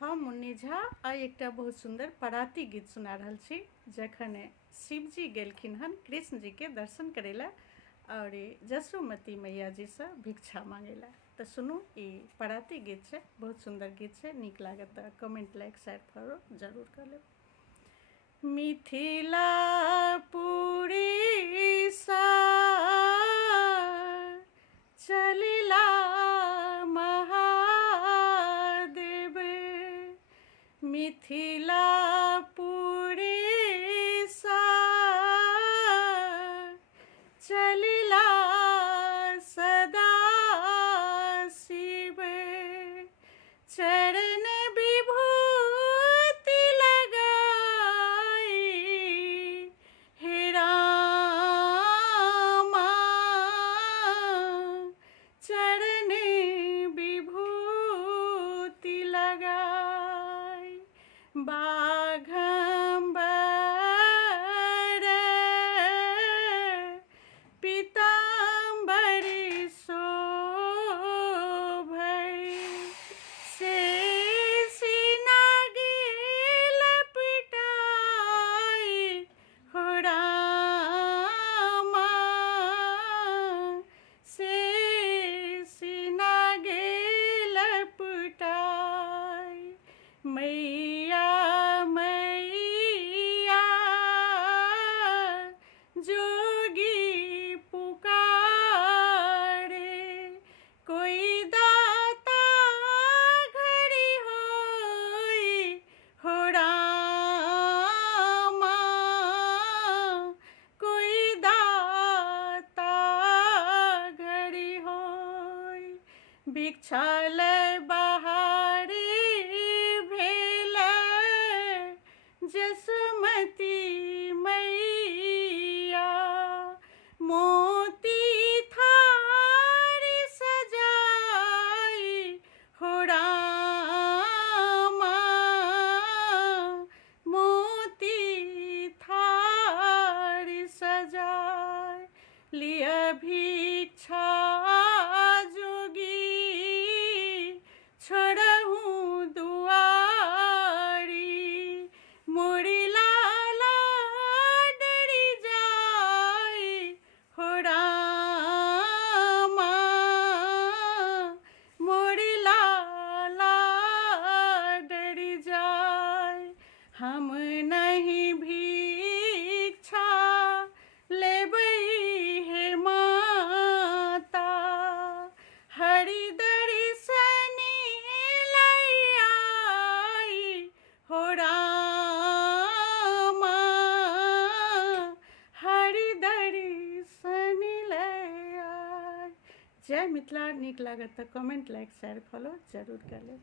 हम मुन्नी झा आ एकटा बहुत सुंदर पराती गीत सुना रहल छी जखन शिवजी गेलखिन हन कृष्ण जी के दर्शन करे ला और जसोमती मैया जी से भिक्षा मांगे ला। तो सुनू, ई पराती गीत है, बहुत सुंदर गीत है, नीक लागत तो कमेंट लाइक शेयर फॉलो जरूर कर ले। मिथिला पुरी सा चलिला महादेव, मिथिला पुरी सा चलिला सदा शिव, चरण विभूति लगाई हे रामा, चरण विभूति लगाई बाघंबर पीताम्बरी शोभै, शेषी नागे लपटाई हो रामा, शेषी नागे लपटाई मैया मैया जोगी पुकारे, कोई दाता घड़ी होई हो रामा, कोई दाता घड़ी होई भिक्षा लय बहारी भेल जसमती मैया, मोती थारी सजाई हो रामा, मोती थारी सजाई लिया भिक्षा जोगी छोड़हूँ दुआरी, मोरी लाला डरी जाई हो रामा, मोरी लाला डरी जाई, हम नहीं भिक्षा लेबै हे माता, हरि दर्शनी लई हो रामा, हरि दर्शनी लई। जय मिथिला। नीक लागत तो कमेंट लाइक शेयर फॉलो जरूर कर ले।